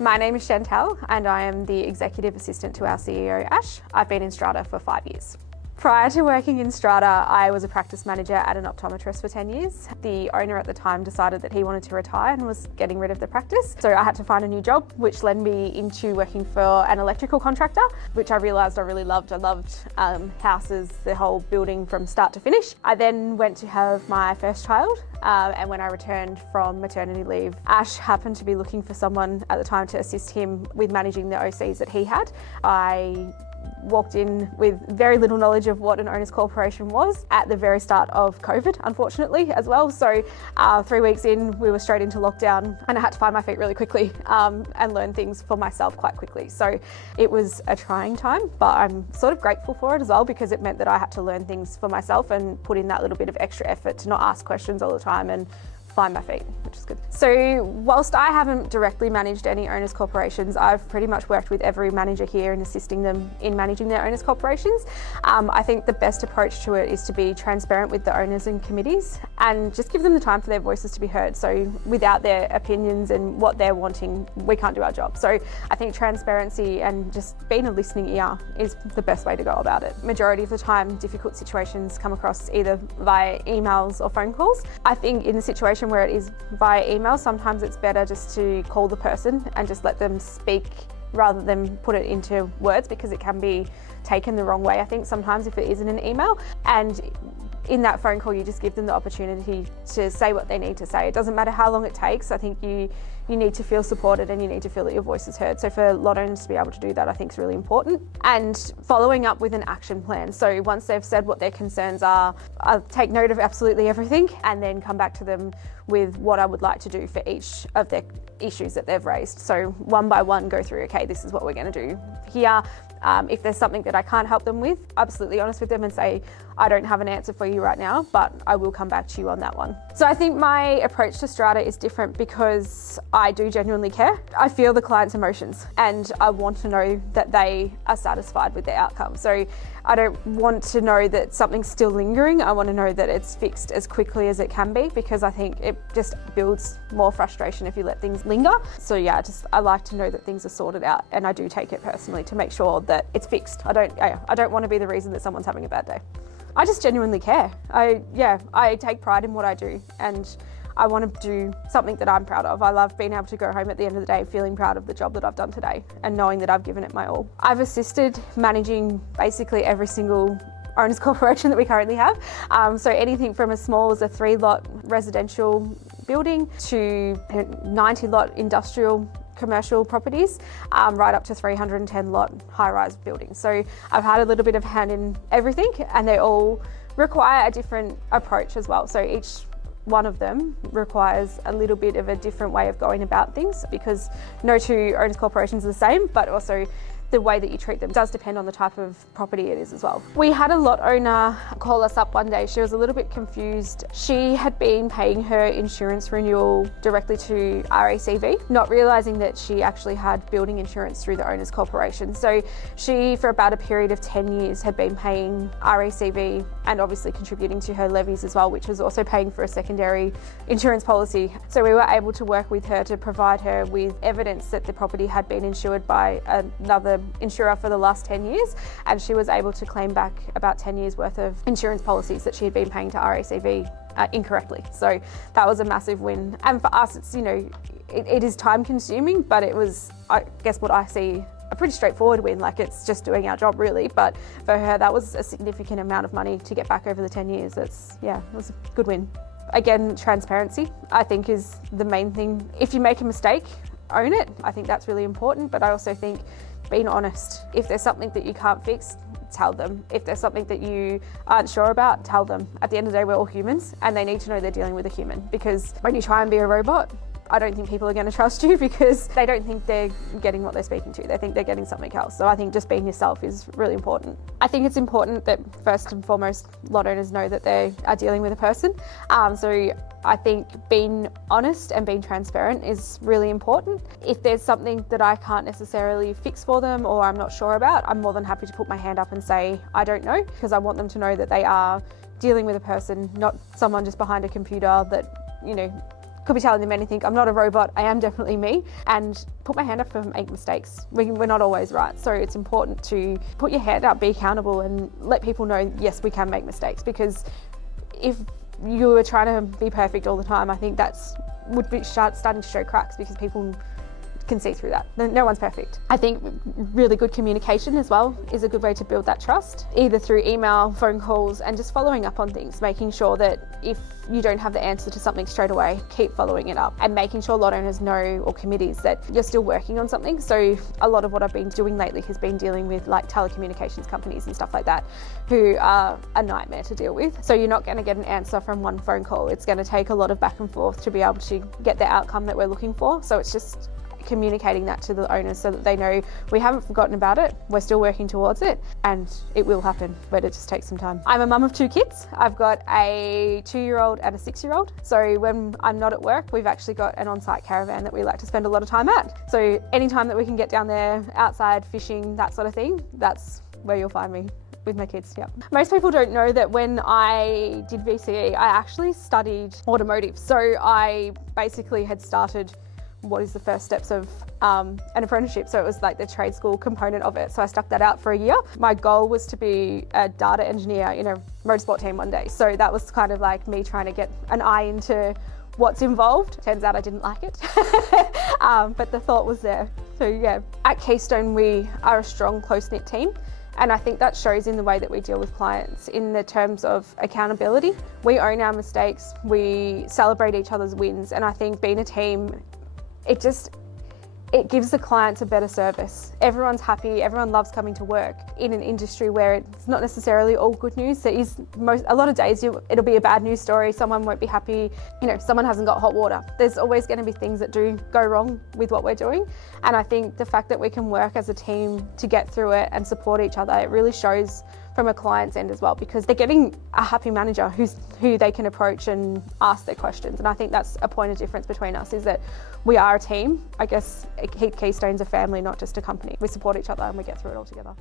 My name is Chantelle and I am the Executive Assistant to our CEO, Ash. I've been in Strata for 5 years. Prior to working in Strata, I was a practice manager at an optometrist for 10 years. The owner at the time decided that he wanted to retire and was getting rid of the practice. So I had to find a new job, which led me into working for an electrical contractor, which I realised I really loved. I loved houses, the whole building from start to finish. I then went to have my first child. And when I returned from maternity leave, Ash happened to be looking for someone at the time to assist him with managing the OCs that he had. I walked in with very little knowledge of what an owners corporation was at the very start of COVID, unfortunately, as well. So 3 weeks in, we were straight into lockdown and I had to find my feet really quickly and learn things for myself quite quickly. So it was a trying time, but I'm sort of grateful for it as well, because it meant that I had to learn things for myself and put in that little bit of extra effort to not ask questions all the time and find my feet, which is good. So whilst I haven't directly managed any owners corporations, I've pretty much worked with every manager here in assisting them in managing their owners corporations. I think the best approach to it is to be transparent with the owners and committees and just give them the time for their voices to be heard. So without their opinions and what they're wanting, we can't do our job. So I think transparency and just being a listening ear is the best way to go about it. Majority of the time, difficult situations come across either via emails or phone calls. I think in the situation where it is via email, sometimes it's better just to call the person and just let them speak rather than put it into words, because it can be taken the wrong way, I think, sometimes if it isn't an email. And in that phone call, you just give them the opportunity to say what they need to say. It doesn't matter how long it takes. I think you need to feel supported and you need to feel that your voice is heard. So for lot owners to be able to do that, I think is really important. And following up with an action plan. So once they've said what their concerns are, I'll take note of absolutely everything and then come back to them with what I would like to do for each of their issues that they've raised. So one by one, go through, okay, this is what we're going to do here. If there's something that I can't help them with, absolutely honest with them and say, I don't have an answer for you right now, but I will come back to you on that one. So I think my approach to Strata is different because I do genuinely care. I feel the client's emotions and I want to know that they are satisfied with the outcome. So I don't want to know that something's still lingering. I want to know that it's fixed as quickly as it can be, because I think it just builds more frustration if you let things linger. So yeah, I like to know that things are sorted out, and I do take it personally to make sure that it's fixed. I don't want to be the reason that someone's having a bad day. I just genuinely care. I take pride in what I do and I want to do something that I'm proud of. I love being able to go home at the end of the day feeling proud of the job that I've done today and knowing that I've given it my all. I've assisted managing basically every single owners corporation that we currently have. So anything from as small as a 3-lot residential building to 90-lot industrial commercial properties, right up to 310-lot high-rise buildings. So I've had a little bit of hand in everything, and they all require a different approach as well. So each one of them requires a little bit of a different way of going about things, because no two owners corporations are the same, but also the way that you treat them does depend on the type of property it is as well. We had a lot owner call us up one day. She was a little bit confused. She had been paying her insurance renewal directly to RACV, not realising that she actually had building insurance through the owners corporation. So she, for about a period of 10 years, had been paying RACV and obviously contributing to her levies as well, which was also paying for a secondary insurance policy. So we were able to work with her to provide her with evidence that the property had been insured by another insurer for the last 10 years, and she was able to claim back about 10 years worth of insurance policies that she had been paying to RACV incorrectly. So that was a massive win. And for us, it's, it is time consuming, but it was, I guess, what I see a pretty straightforward win. Like, it's just doing our job really, but for her that was a significant amount of money to get back over the 10 years. It was a good win. Again, transparency I think is the main thing. If you make a mistake, own it. I think that's really important, but I also think being honest. If there's something that you can't fix, tell them. If there's something that you aren't sure about, tell them. At the end of the day, we're all humans and they need to know they're dealing with a human, because when you try and be a robot, I don't think people are going to trust you, because they don't think they're getting what they're speaking to. They think they're getting something else. So I think just being yourself is really important. I think it's important that first and foremost, lot owners know that they are dealing with a person. So I think being honest and being transparent is really important. If there's something that I can't necessarily fix for them or I'm not sure about, I'm more than happy to put my hand up and say, I don't know, because I want them to know that they are dealing with a person, not someone just behind a computer that, could be telling them anything. I'm not a robot, I am definitely me, and put my hand up and make mistakes. We're not always right, so it's important to put your hand up, be accountable, and let people know, yes, we can make mistakes, because if you were trying to be perfect all the time, I think would be starting to show cracks, because people can see through that. No one's perfect. I think really good communication as well is a good way to build that trust, either through email, phone calls, and just following up on things, making sure that if you don't have the answer to something straight away, keep following it up, and making sure lot owners know, or committees, that you're still working on something. So a lot of what I've been doing lately has been dealing with like telecommunications companies and stuff like that, who are a nightmare to deal with. So you're not going to get an answer from one phone call. It's going to take a lot of back and forth to be able to get the outcome that we're looking for. So it's just communicating that to the owners so that they know we haven't forgotten about it, we're still working towards it, and it will happen, but it just takes some time. I'm a mum of 2 kids. I've got a 2-year-old and a 6-year-old. So when I'm not at work, we've actually got an on-site caravan that we like to spend a lot of time at. So anytime that we can get down there, outside, fishing, that sort of thing, that's where you'll find me. With my kids, yeah. Most people don't know that when I did VCE, I actually studied automotive. So I basically had started what is the first steps of an apprenticeship. So it was like the trade school component of it. So I stuck that out for a year. My goal was to be a data engineer in a motorsport team one day. So that was kind of like me trying to get an eye into what's involved. Turns out I didn't like it, but the thought was there. So yeah, at Keystone, we are a strong, close-knit team. And I think that shows in the way that we deal with clients in the terms of accountability. We own our mistakes, we celebrate each other's wins. And I think being a team, it gives the clients a better service. Everyone's happy, everyone loves coming to work in an industry where it's not necessarily all good news. There is a lot of days it'll be a bad news story, someone won't be happy, someone hasn't got hot water. There's always going to be things that do go wrong with what we're doing. And I think the fact that we can work as a team to get through it and support each other, it really shows from a client's end as well, because they're getting a happy manager who they can approach and ask their questions. And I think that's a point of difference between us, is that we are a team. I guess Keystone's a family, not just a company. We support each other and we get through it all together.